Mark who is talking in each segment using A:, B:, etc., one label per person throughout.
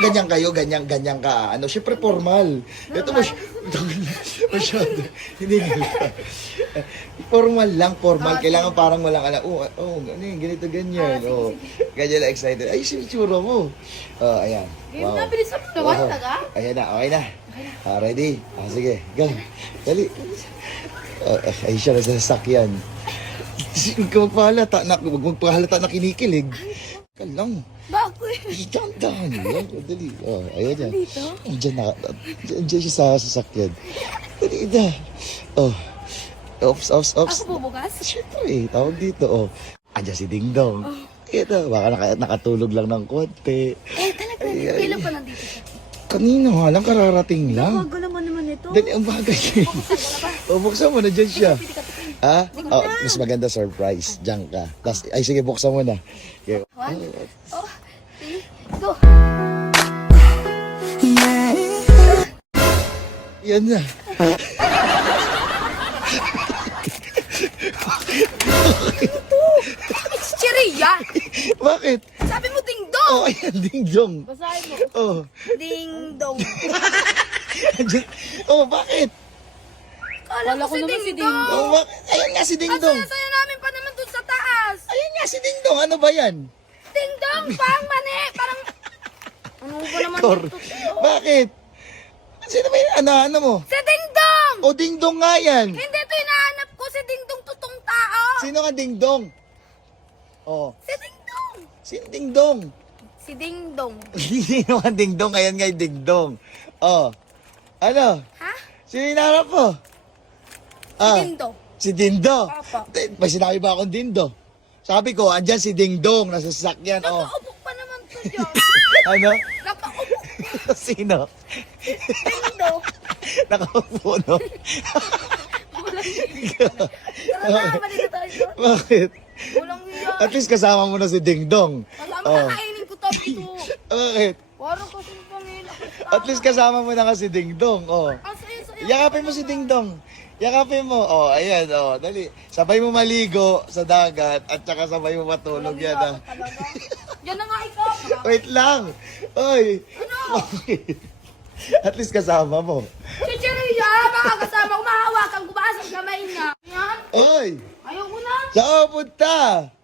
A: ganyan kayo, ganyan, ganyan ka. Ano, syempre formal. Ito mas, masyado, hindi ganyan. Formal lang, formal. Kailangan parang walang ala, oh, oh, ganyan, ganito, ganyan. Oh, ganyan lang excited. Ay, si tsura mo. Oh, ayan.
B: Game na, bilisan mo naman, Oo. taga.
A: Ayan na, okay na. Ah, ready? Ah, sige, go. Dali. Oh, ay, siya na sa sasakyan. Huwag magpahalata na, huwag magpahalata na kinikilig. Ka lang.
B: Bakit?
A: Dahan-dahan lang. Dali. Oh, ayan yan. Dito? Diyan na. Diyan siya sa sasakyan. Dali na. Oh. Ops, ops, ops. Ako bubukas? Siyempre, tawag dito. Oh. Andiyan si Ding Dong. Ito, baka naka, nakatulog lang ng konti.
B: Eh, talaga. Ay, ay. Kailan pa nandito siya?
A: Kanina nga lang, kararating lang.
B: Bago naman naman ito.
A: Dali, ang bagay. o, buksan mo na dyan siya. Ka tipin. Ha? Oh, mas maganda surprise. Diyan ka. Tas, ay, sige, buksan mo na.
B: Okay. One, oh, three, go. Yan na. It's Chiria! Bakit? Sabi mo ding dong!
A: Oh, ayan, Ding Dong. Basahin mo. Oh.
B: Ding dong.
A: Andyan. Oh, bakit?
B: Kala ko si ding dong.
A: Oh, bakit? Ayan nga si Ding Ang Dong.
B: saya-saya namin pa naman dun sa taas.
A: Ayan nga si Ding Dong. Ano ba yan?
B: Dong, pang mani. Parang, ano ba naman Kor. ito?
A: Bakit? Sino yung ano, ano mo?
B: Si ding dong!
A: O, Ding Dong nga yan. Hindi
B: ito hinahanap ko, si ding dong tutong tao.
A: Sino nga Ding Dong? Oh, Si
B: ding dong.
A: sino Ding Dong?
B: Si ding dong.
A: Hindi naman Ding Dong. Ayan nga yung Ding Dong. Oh. Ano? Ha? Sino hinarap mo?
B: Si Ah, ding dong.
A: si Dindo.
B: Apa. Eh,
A: May sinabi ba akong Dindo? Sabi ko, andyan si Ding Dong, nasa sasakyan. Oh.
B: Nakaupo pa naman to dyan. Ano? Nakaupo.
A: Sino?
B: Ding dong.
A: Nakaupo, no?
B: Tara na, mali na tayo. Bakit? Walang iya.
A: At least kasama mo na si Ding Dong.
B: Alam mo, Oh. kakainin ko to dito. Bakit? Parang kasi pangin ako.
A: At least kasama mo na kasi Ding Dong. Oh. Ang saya-saya. Yakapin mo si Ding Dong. Yakapin mo. Oh, ayan, oh. Dali. Sabay mo maligo sa dagat at saka sabay mo matulog yan, ah.
B: Yan na nga ikaw.
A: Wait lang. Oy. Ano? At least kasama mo.
B: Si Chiria, baka kasama ko, mahawakan ko ba sa kamay niya? Yan. Oy. Ayaw ko na.
A: Saan punta?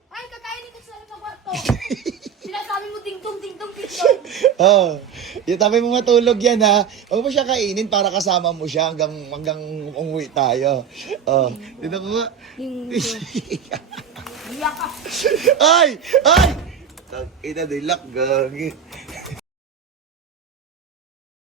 B: Ay, kakainin ko sa sarap ng kwarto. Sinasabi mo ding-dong, ding-dong, ding-dong.
A: Oh. Yung tabi mo matulog yan ha. Huwag mo siya kainin para kasama mo siya hanggang hanggang umuwi tayo. Oh. Dito ko ka. ay! Ay! Ina nilak, gagi.